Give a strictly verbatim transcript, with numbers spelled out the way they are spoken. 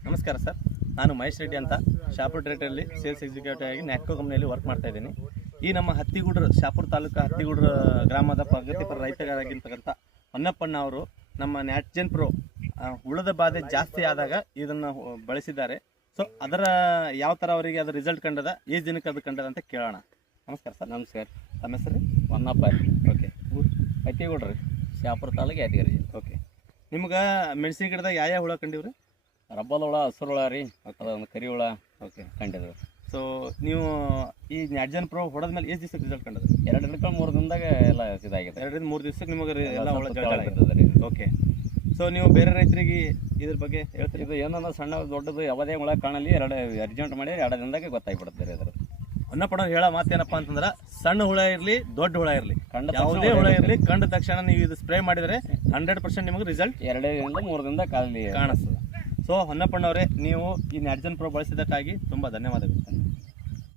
ನಮಸ್ಕಾರ ಸರ್, ನಾನು ಮಹೇಶ್ ರೆಡ್ಡಿ ಅಂತ ಶಾಪುರ್ ಡೈರೆಕ್ಟರಲ್ಲಿ ಸೇಲ್ಸ್ ಎಕ್ಸಿಕ್ಯೂಟಿವ್ ಆಗಿ ನ್ಯಾಟ್ಕೋ ಕಂಪ್ನಿಯಲ್ಲಿ ವರ್ಕ್ ಮಾಡ್ತಾ ಇದ್ದೀನಿ. ಈ ನಮ್ಮ ಹತ್ತಿಗೂಡ್ರ ಶಾಪುರ್ ತಾಲೂಕು ಹತ್ತಿಗೂಡ್ರ ಗ್ರಾಮದ ಪ್ರಗತಿಪರ ರೈತರಾಗಿರ್ತಕ್ಕಂಥ ಹೊನ್ನಪ್ಪಣ್ಣ ಅವರು ನಮ್ಮ ನ್ಯಾಟ್ಜೆನ್ ಪ್ರೋ ಹುಳದ ಬಾಧೆ ಜಾಸ್ತಿ ಆದಾಗ ಇದನ್ನು ಬಳಸಿದ್ದಾರೆ. ಸೊ ಅದರ ಯಾವ ಥರ ಅವರಿಗೆ ಅದರ ರಿಸಲ್ಟ್ ಕಂಡದ, ಎಷ್ಟು ದಿನಕ್ಕೆ ಅದು ಕಂಡದ ಅಂತ ಕೇಳೋಣ. ನಮಸ್ಕಾರ ಸರ್. ನಮಸ್ಕಾರ. ತಮ್ಮ ಹೆಸರು? ಹೊನ್ನಪ್ಪ. ಓಕೆ. ಹತ್ತಿಗೂಡ್ರಿ, ಶಾಪುರ ತಾಲೂಕು ಯಾದಗಿರಿ. ಓಕೆ. ನಿಮ್ಗೆ ಮೆಣಸಿನ ಗಿಡದಾಗ ಯಾವ ಯಾವ ಹುಳ ಕಂಡಿವ್ರಿ? ರಬ್ಬಲ್ ಹುಳ, ಹಸಿರು ಹುಳ ರೀ, ಅದೊಂದು ಕರಿ ಹುಳ. ಓಕೆ, ಕಂಡಿದ್ರು. ಸೊ ನೀವು ಈ ನ್ಯಾಟ್ಜೆನ್ ಪ್ರೋ ಹೊಡೆದ ಮೇಲೆ ಎಷ್ಟು ದಿವಸಕ್ಕೆ ರಿಸಲ್ಟ್ ಕಂಡದ? ಎರಡು ದಿನಕ್ಕೆ ಮೂರು ದಿನದಾಗ ಎಲ್ಲ ಇದಾಗಿದೆ. ಎರಡರಿಂದ ಮೂರು ದಿವಸಕ್ಕೆ ನಿಮಗೆ ಎಲ್ಲ ಹುಳ ಜಗಳ ರೀ. ಓಕೆ. ಸೊ ನೀವು ಬೇರೆ ರೈತರಿಗೆ ಇದ್ರ ಬಗ್ಗೆ ಹೇಳ್ತೀರಿ? ಇದು ಏನನ್ನ ಸಣ್ಣ ದೊಡ್ಡದು ಯಾವುದೇ ಹುಳ ಕಾಣಲಿ ಎರಡು ಅರ್ಜೆಂಟ್ ಮಾಡಿ ಎರಡು ದಿನದಾಗೆ ಗೊತ್ತಾಗ್ಬಿಡುತ್ತೆ ರೀ. ಅದ್ರ ಹೊನ್ನಪ್ಪಣ್ಣ ಹೇಳೋ ಮಾತೇನಪ್ಪ ಅಂತಂದ್ರೆ, ಸಣ್ಣ ಹುಳ ಇರಲಿ ದೊಡ್ಡ ಹುಳ ಇರಲಿ, ಕಂಡ ಯಾವುದೇ ಹುಳ ಇರಲಿ, ಕಂಡ ತಕ್ಷಣ ನೀವು ಇದು ಸ್ಪ್ರೇ ಮಾಡಿದರೆ ಹಂಡ್ರೆಡ್ ಪರ್ಸೆಂಟ್ ನಿಮಗೆ ರಿಸಲ್ಟ್ ಎರಡರಿಂದ ಮೂರು ದಿನದಾಗ ಕಾಲಿ ಕಾಣಿಸ್ತದೆ. ಸೊ ಹೊನ್ನಪ್ಪಣ್ಣವರೇ, ನೀವು ಈ ನ್ಯಾಟ್ಜೆನ್ ಪ್ರೋ ಬಳಸಿದ್ದಕ್ಕಾಗಿ ತುಂಬ ಧನ್ಯವಾದಗಳು.